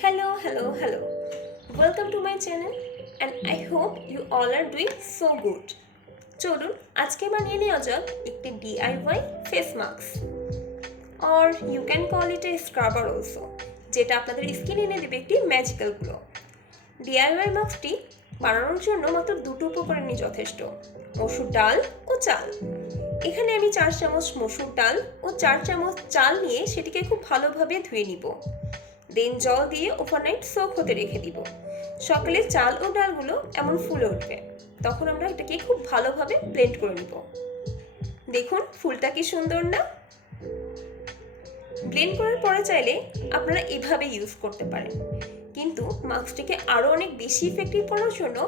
Hello. Welcome to my channel and I hope you all are doing so good. চলুন আজকে বানিয়ে নেওয়া যাক একটি DIY face mask or you can call it a scrubber also, যেটা আপনাদের skin এনে দেবে একটি ম্যাজিক্যাল গ্লো। DIY মাস্কটি বানানোর জন্য মাত্র দুটো উপকরণই যথেষ্ট, মসুর ডাল ও চাল। এখানে আমি 4 চামচ মসুর ডাল ও 4 চামচ চাল নিয়ে সেটিকে খুব ভালোভাবে ধুয়ে নিব। দেন জল দিয়ে ওভারনাইট সোক হতে রেখে দিব। সকালে চাল ও ডালগুলো এমন ফুলে উঠবে, তখন আমরা এটাকে খুব ভালোভাবে ব্লেন্ড করে নিব। দেখুন ফুলটা কি সুন্দর না? ব্লেন্ড করার পরে চাইলে আপনারা এভাবে ইউজ করতে পারেন, কিন্তু মাস্কটিকে আরও অনেক বেশি ইফেক্টিভ করার জন্য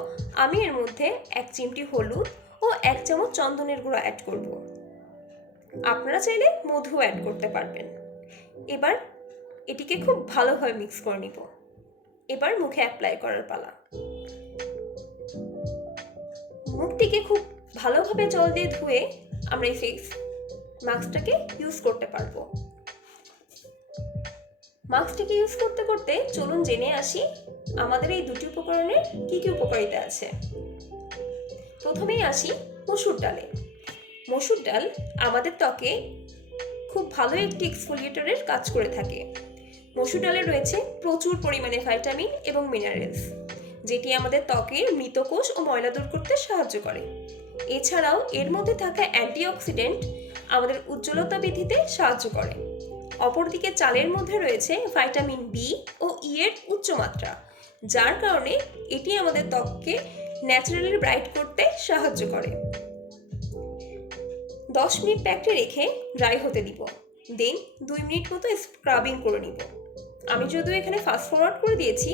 আমি এর মধ্যে 1 চিমটি হলুদ ও 1 চামচ চন্দনের গুঁড়া অ্যাড করব। আপনারা চাইলে মধু অ্যাড করতে পারবেন। এবার এটিকে খুব ভালোভাবে মিক্স করে নিব। এবার মুখে অ্যাপ্লাই করার পালা। মুখটিকে খুব ভালোভাবে জল দিয়ে ধুয়ে আমরা এই ফেস মাস্কটাকে ইউজ করতে পারবো। মাস্কটিকে ইউজ করতে করতে চলুন জেনে আসি আমাদের এই দুটি উপকরণের কি কি উপকারিতা আছে। প্রথমেই আসি মসুর ডালে। মসুর ডাল আমাদের ত্বকে খুব ভালো একটি এক্সফোলিয়েটরের কাজ করে থাকে। মসুর ডালে রয়েছে প্রচুর পরিমাণে ভাইটামিন এবং মিনারেলস, যেটি আমাদের ত্বকের মৃত কোষ ও ময়লা দূর করতে সাহায্য করে। এছাড়াও এর মধ্যে থাকা অ্যান্টিঅক্সিডেন্ট আমাদের উজ্জ্বলতা বৃদ্ধিতে সাহায্য করে। অপরদিকে চালের মধ্যে রয়েছে ভাইটামিন বি ও ই এর উচ্চ মাত্রা, যার কারণে এটি আমাদের ত্বককে ন্যাচারালি ব্রাইট করতে সাহায্য করে। 10 মিনিট প্যাকটি রেখে ড্রাই হতে দিব। দেন 2 মিনিট মতো স্ক্রাবিং করে নিব। আমি যদিও এখানে ফাস্ট ফরওয়ার্ড করে দিয়েছি,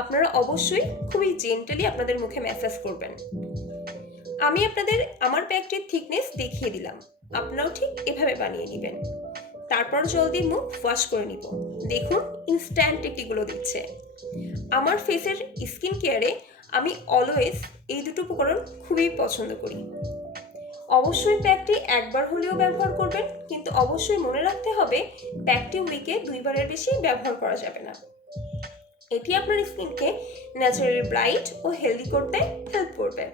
আপনারা অবশ্যই খুবই জেন্টালি আপনাদের মুখে ম্যাসাজ করবেন। আমি আপনাদের আমার প্যাকটির থিকনেস দেখিয়ে দিলাম, আপনারাও ঠিক এভাবে বানিয়ে নেবেন। তারপর জল দিয়ে মুখ ওয়াশ করে নিব। দেখুন ইনস্ট্যান্ট একটি গ্লো দিচ্ছে। আমার ফেসের স্কিন কেয়ারে আমি অলওয়েজ এই দুটো উপকরণ খুবই পছন্দ করি। অবশ্যই প্যাকটি একবার হলেও ব্যবহার করবেন, কিন্তু অবশ্যই মনে রাখতে হবে প্যাকটি উইকে 2 বারের বেশি ব্যবহার করা যাবে না। এটি আপনার স্কিনকে ন্যাচারালি ব্রাইট ও হেলদি করতে হেল্প করবে।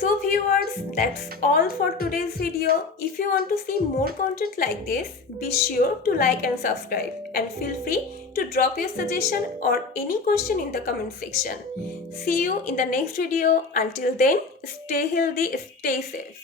So viewers, that's all for today's video. If you want to see more content like this, be sure to like and subscribe, and feel free to drop your suggestion or any question in the comment section. See you in the next video. Until then, stay healthy, stay safe.